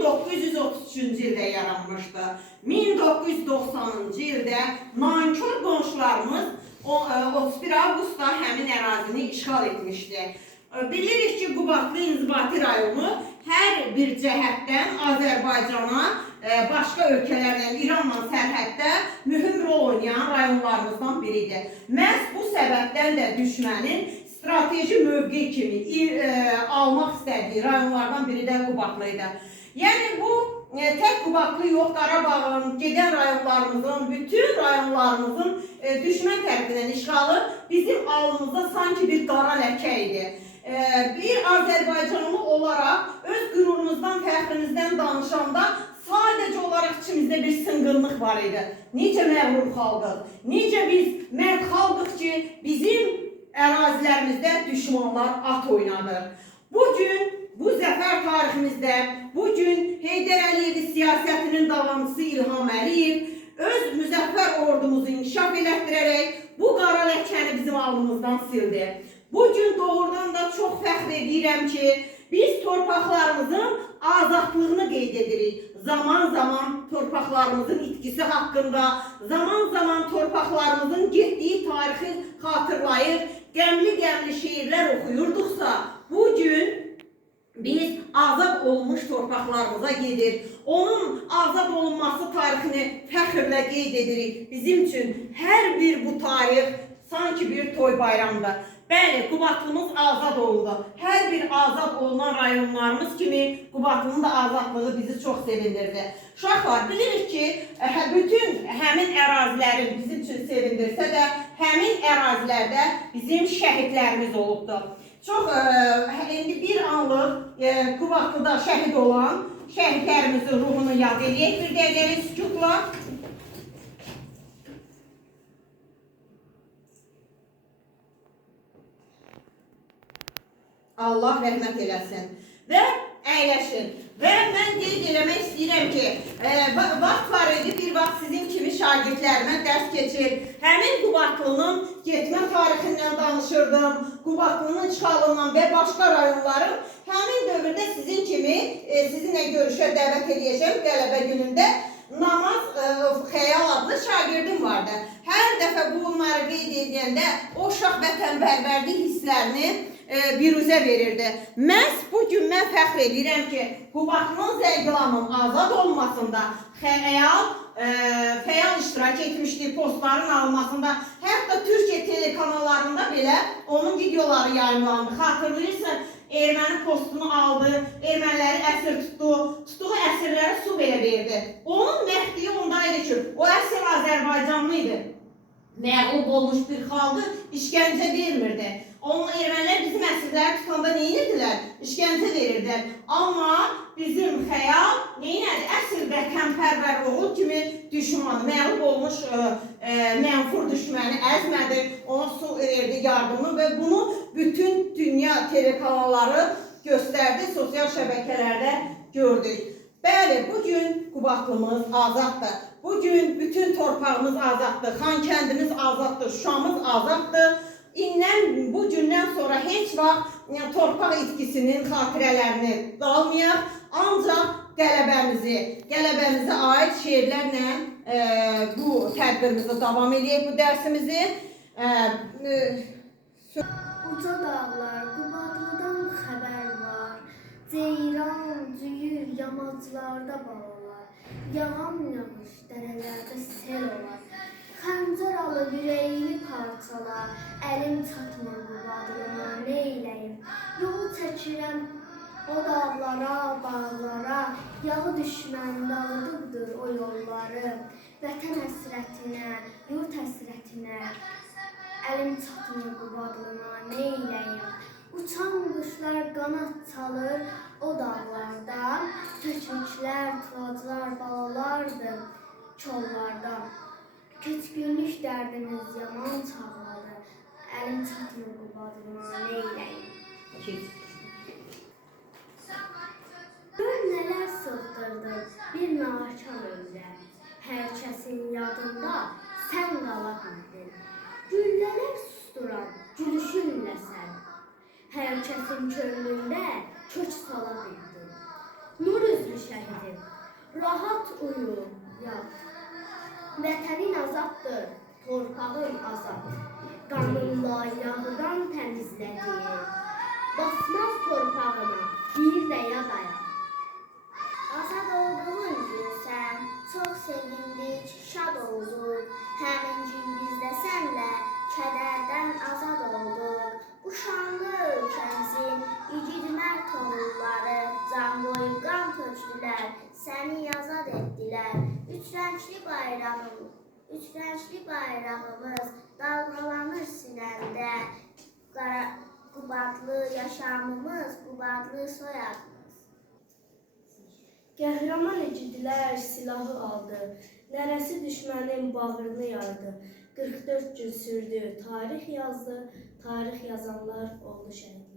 1933-cü ildə yaranmışdı. 1990-cı ildə nankör qonşularımız o- e, 31 avqustda həmin ərazini işğal etmişdi. E, Bilirik ki, Qubadlı İnzibati rayonu hər bir cəhətdən Azərbaycana, e, başqa ölkələrlə, İranla sərhəddə mühüm rol oynayan rayonlarımızdan biridir. Məhz bu səbəbdən də düşmənin strateji mövqe kimi almaq istədiyi rayonlardan biri də Qubadlı idi. Yəni bu e, tək Qubadlı yox, Qarabağın, gedən rayonlarımızın, bütün rayonlarımızın e, düşmən tərəfindən işğalı bizim alnımızda sanki bir qara ləkə idi. E, bir Azərbaycanlı olaraq öz qürurumuzdan, fəxrimizdən danışanda sadəcə olaraq içimizdə bir sınqınlıq var idi. Necə məğrur xalqıq, necə biz mərd xalqıq ki, bizim ərazilərimizdə düşmanlar at oynadı. Bu gün zəfər tariximizdə bu gün Heydər Əliyevin siyasətinin davamçısı İlham Əliyev öz müzəffər ordumuzu inkişaf elətdirərək bu qara ləkəni bizim alnımızdan sildi. Bu gün doğrudan da çox fəxr edirəm ki, biz torpaqlarımızın azadlığını qeyd edirik. Zaman zaman torpaqlarımızın itkisi haqqında, zaman zaman torpaqlarımızın getdiyi tarixi xatırlayır, qəmli-qəmli şeirlər oxuyurduqsa, bu gün biz azad olmuş torpaqlarımıza gedir. Onun azad olunması tarixini fəxrlə qeyd edirik. Bizim üçün hər bir bu tarix sanki bir toy bayramıdır. Bəli, Qubatlımız azad oldu. Hər bir azad olunan rayonlarımız kimi Qubatlının da azadlığı bizi çox sevindirdi. Uşaqlar, bilirik ki, hə, bütün həmin ərazilərin bizim üçün sevindirsə də, həmin ərazilərdə bizim şəhidlərimiz olubdu. Çox indi bir anlıq ə, Qubadlıda şəhid olan şəhidlərimizin ruhunu yad edək bir dəqiqəlik sükutla. Allah rəhmət eləsin. Və əyləşin. Eləmək istəyirəm ki, e, va- vaxt var idi, bir vaxt sizin kimi şagirdlərimə dərs keçir. Həmin Qubatlının getmə tarixindən danışırdım. Qubatlının işğalından və başqa rayonların həmin dövrdə sizin kimi e, sizinlə görüşə dəvət edəcəm qələbə günündə. Namaz e, Xəyal adlı şagirdim vardı. Hər dəfə bunları qeyd edəndə o uşaq vətənpərvərlik hisslərini e, biruzə verirdi. Məhz bu gün mən fəxr edirəm ki, Qubatlının Zəngılanın azad olmasında Xəyal e, fəal iştirak etmişdi postların alınmasında. Hətta Türkiyə telekanallarında belə onun videoları yayımlandı. Xatırlayırsan, erməni postunu aldı, erməniləri əsir tutdu, tutduğu əsirlərə su belə verdi. Onun məxfiyi ondaydı ki, o əsir Azərbaycanlı idi. Məğlub olmuş bir xalqı işgəncə vermirdi. Edirdilər? İşgəncə verirdilər. Amma bizim xəyal nə edir? Əsl vətənpərvər oğul kimi düşman, məğlub olmuş ə, ə, mənfur düşməni əzmədi, ona su verdi, yardımı və bunu bütün dünya telekanalları göstərdi, sosial şəbəkələrdə gördük. Bəli, bu gün Qubatlımız azaddır. Bu gün bütün torpağımız azaddır. Xan kəndimiz azaddır, Şuşamız azaddır. İndən bu gündən sonra heç vaxt yəni, torpaq itkisinin xatirələrini qalmayaq. Ancaq qələbəmizi, qələbəmizə aid şeirlərlə e, bu tədbirimizi davam edək bu dərsimizi. E, e, Uca dağlar, Qubadlıdan xəbər var. Ceyran, cüyür, yamaclarda balalar. Yağan yağış dərələrdə sel olar. Parçalar. Əlim çatmır Qubadlıma, neyləyim? Yolu çəkirəm o dağlara, bağlara. Yağı düşmən dağıdıbdır o yolları. Vətən həsrətinə, yurt həsrətinə. Əlim çatmır qubadlıma, neyləyim? Uçan quşlar qanat çalır o dağlarda, köçmüşlər, tulaclar, balalardır çollarda. Keçgünlük dərdimiz yaman çağladı. Əlim çatmır qubadlıma, neyləyim? keç. Gör nələr sığdırdın bir nakan ömrə. Hər kəsin yadında sən qala bildin. Güllələr susturan gülüşünlə sən. Hər kəsin könlündə kök sala bildin. Nur üzlü şəhid Rahat uyu, yat. Vətənin azaddır, torpağın azad. Qanınla yağdan təmizlədi. Basmaz torpağına bir də yad ayaq. Azad olduğun gün sən çox sevindik, şad olduq. Həmin gün biz də sənlə kədərdən azad olduq. Bu şanlı ölkəmizin igid mərd oğulları can qoyub qan tökdülər, səni azad etdilər. Üç rəngli bayrağımız, üç rəngli bayrağımız dalğalanır sinəndə. Qara qubadlı yaşamımız, qubadlı soyadımız. Qəhrəman igidlər silahı aldı. Nərəsi düşmənin bağrını yardı. 44 gün sürdü, tarix yazdı. Tarix yazanlar oldu şəhid.